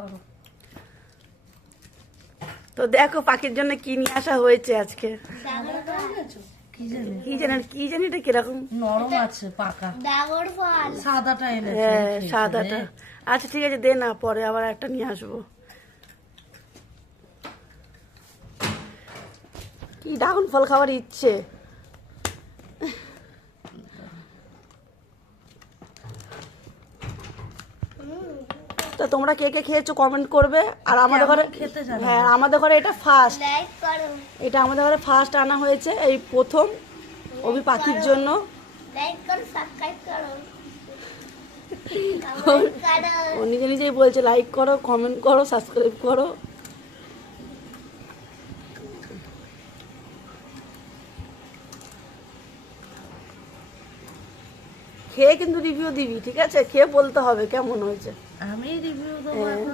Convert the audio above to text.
করো। তো দেখো পাখির জন্য কি নিয়ে আসা হয়েছে আজকে। কি জানি কি জানি এটা কিরকম। নরম আছে পাকা। সাদাটা এনেছে। হ্যাঁ সাদাটা। আচ্ছা ঠিক আছে দে না, পরে আবার একটা নিয়ে আসবো। কি ড্রাগন ফল খাওয়ার ইচ্ছে। তো তোমরা কে কে খেয়েছো কমেন্ট করবে। আর আমাদের ঘরে খেতে জানো? হ্যাঁ আমাদের ঘরে এটা ফার্স্ট, এটা আমাদের ঘরে ফার্স্ট আনা হয়েছে, এই প্রথম অভি পাখির জন্য। ও নিজে নিজেই বলছে লাইক করো, কমেন্ট করো, সাবস্ক্রাইব করো। খেয়ে কিন্তু রিভিউ দিবি, ঠিক আছে? খেয়ে বলতে হবে কেমন হয়েছে। আমি রিভিউ দেবো এখন।